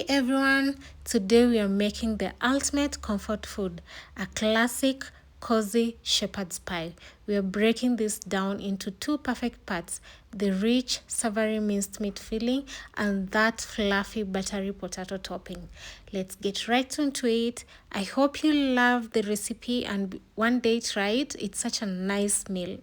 Hey everyone, today we are making the ultimate comfort food, a classic cozy shepherd's pie. We are breaking this down into two perfect parts, the rich savory minced meat filling and that fluffy buttery potato topping. Let's get right into it. I hope you love the recipe and one day try it. It's such a nice meal.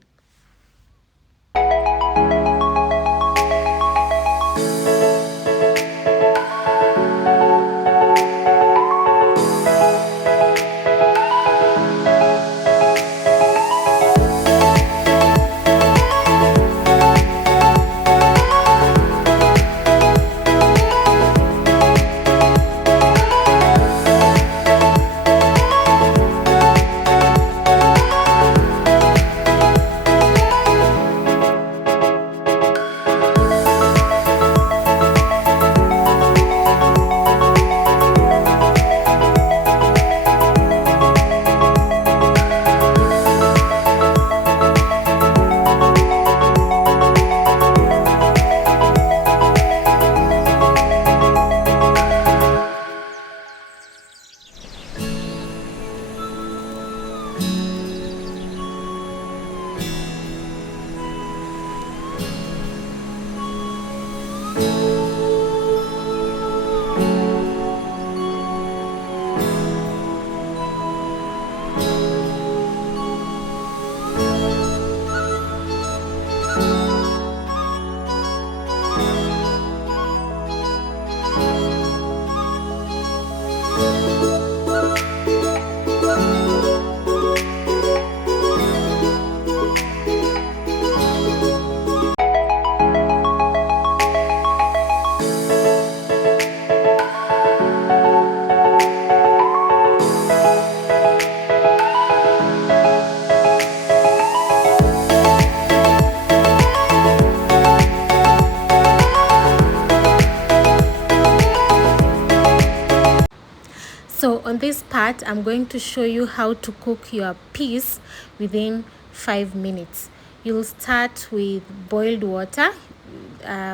So on this part, I'm going to show you how to cook your peas within 5 minutes. You'll start with boiled water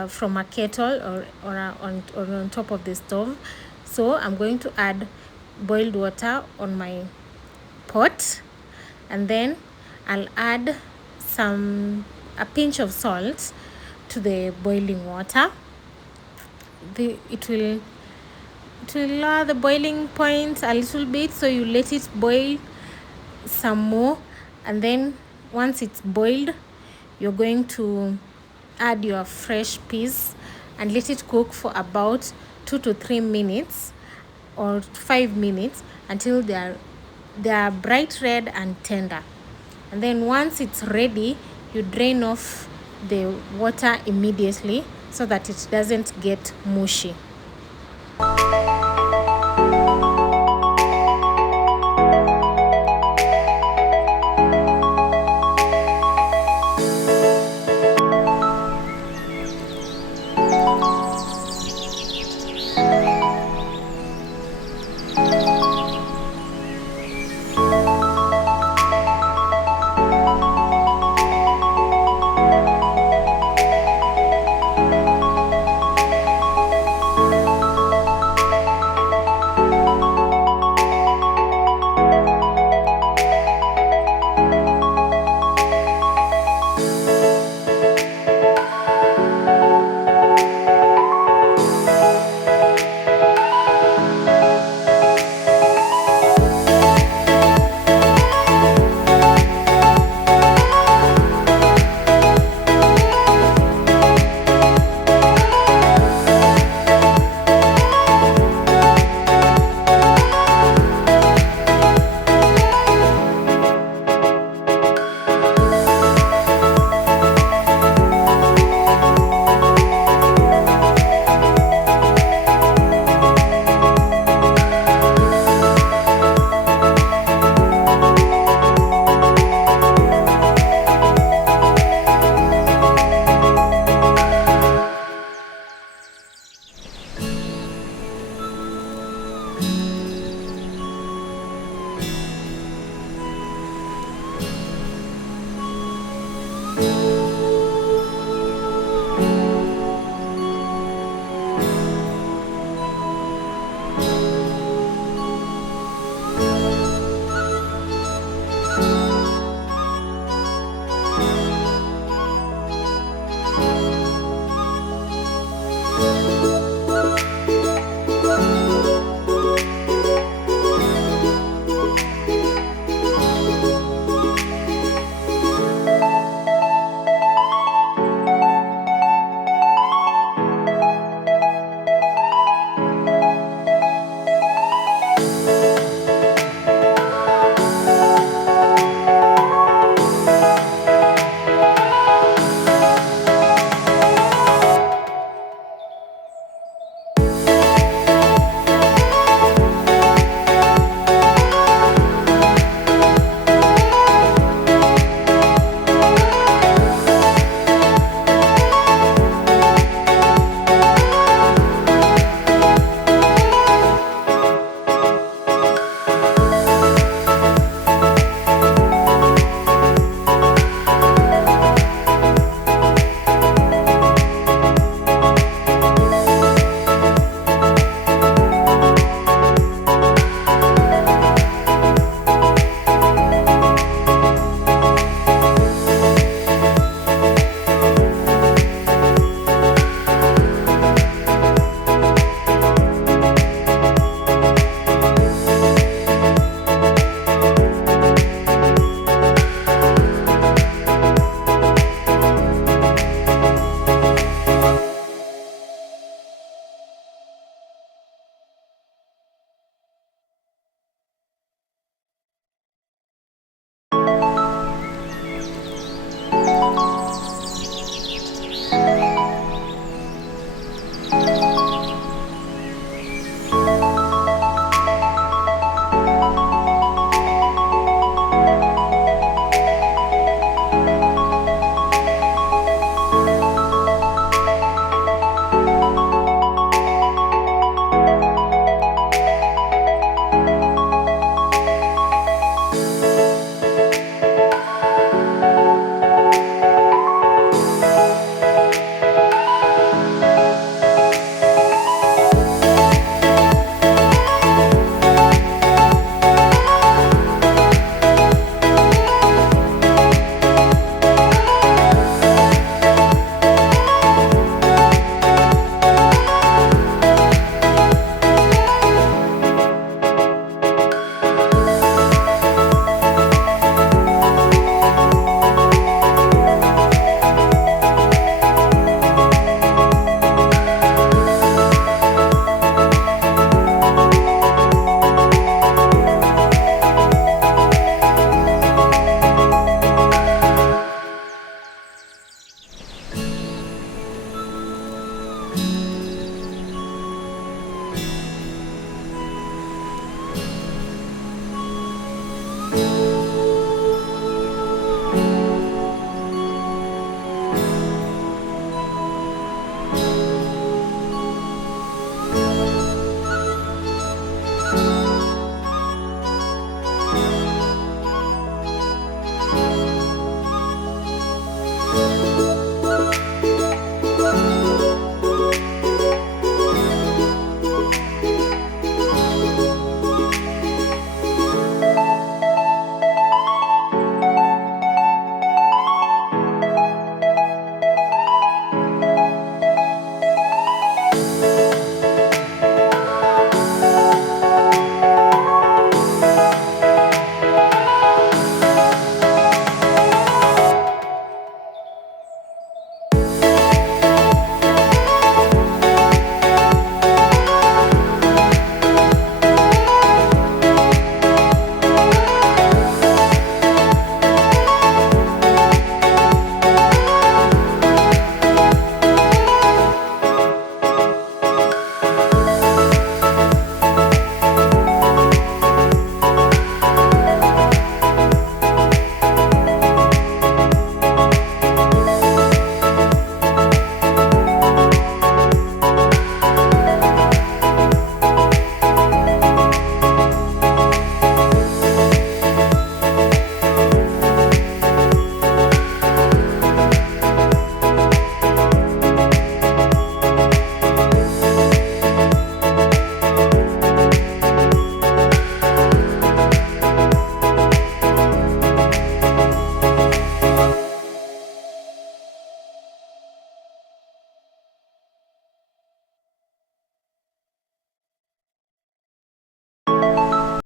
from a kettle or on top of the stove. So I'm going to add boiled water on my pot, and then I'll add a pinch of salt to the boiling water. It will lower the boiling point a little bit, so you let it boil some more, and then once it's boiled, you're going to add your fresh peas and let it cook for about 2 to 3 minutes or 5 minutes until they are bright red and tender. And then once it's ready, you drain off the water immediately so that it doesn't get mushy.